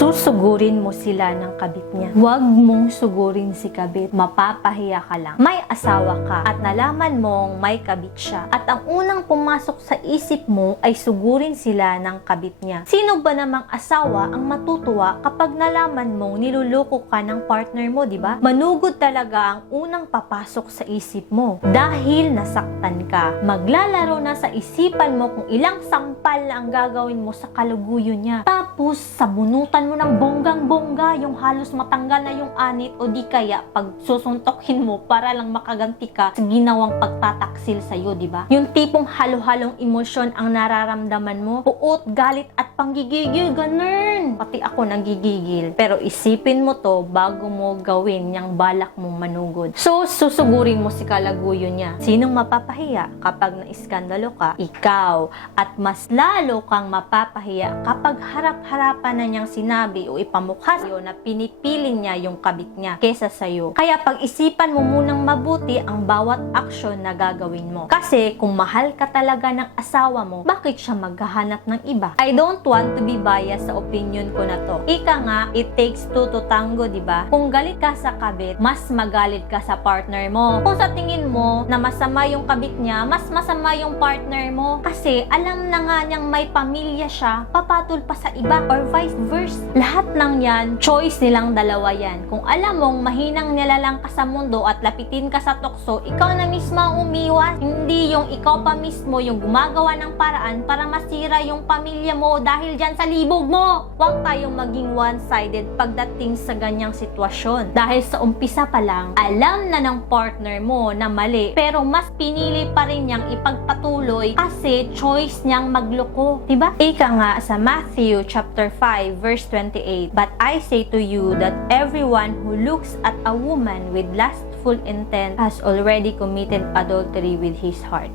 Susugurin mo sila ng kabit niya. Huwag mong sugurin si kabit. Mapapahiya ka lang. May asawa ka at nalaman mong may kabit siya. At ang unang pumasok sa isip mo ay sugurin sila ng kabit niya. Sino ba namang asawa ang matutuwa kapag nalaman mong niluloko ka ng partner mo, di ba? Manugod talaga ang unang papasok sa isip mo. Dahil nasaktan ka. Maglalaro na sa isipan mo kung ilang sampal na ang gagawin mo sa kaluguyo niya. Tapos, sabunutan mo ng bonggang-bongga yung halos matanggal na yung anit o di kaya pag susuntokin mo para lang makaganti ka sa ginawang pagtataksil sa'yo, di ba? Yung tipong halo-halong emosyon ang nararamdaman mo, puot, galit at panggigigil, ganun. Pati ako nanggigigil. Pero isipin mo to bago mo gawin yung balak mong manugod. So, susugurin mo si kalaguyo niya. Sinong mapapahiya kapag naiskandalo ka? Ikaw. At mas lalo kang mapapahiya kapag harap-harapan na niyang sinabi o ipamukha sa'yo na pinipiling niya yung kabit niya kesa sa'yo. Kaya pag-isipan mo munang mabuti ang bawat aksyon na gagawin mo. Kasi kung mahal ka talaga ng asawa mo, bakit siya maghahanap ng iba? I don't want to be biased sa opinion ko na to. Ika nga, it takes two to tango, diba? Kung galit ka sa kabit, mas magalit ka sa partner mo. Kung sa tingin mo na masama yung kabit niya, mas masama yung partner mo. Kasi alam na nga niyang may pamilya siya, papatol pa sa iba or vice versa. Lahat ng yan, choice nilang dalawa yan. Kung alam mong mahinang nilalang ka sa mundo at lapitin ka sa tukso, ikaw na mismo ang umiwas. Hindi yung ikaw pa mismo yung gumagawa ng paraan para masira yung pamilya mo dahil dyan sa libog mo. Huwag tayong maging one-sided pagdating sa ganyang sitwasyon. Dahil sa umpisa pa lang, alam na ng partner mo na mali, pero mas pinili pa rin niyang ipagpatuloy kasi choice niyang magloko. Diba? Ika nga sa Matthew chapter 5 verse 28, "But I say to you that everyone who looks at a woman with lustful intent has already committed adultery with his heart."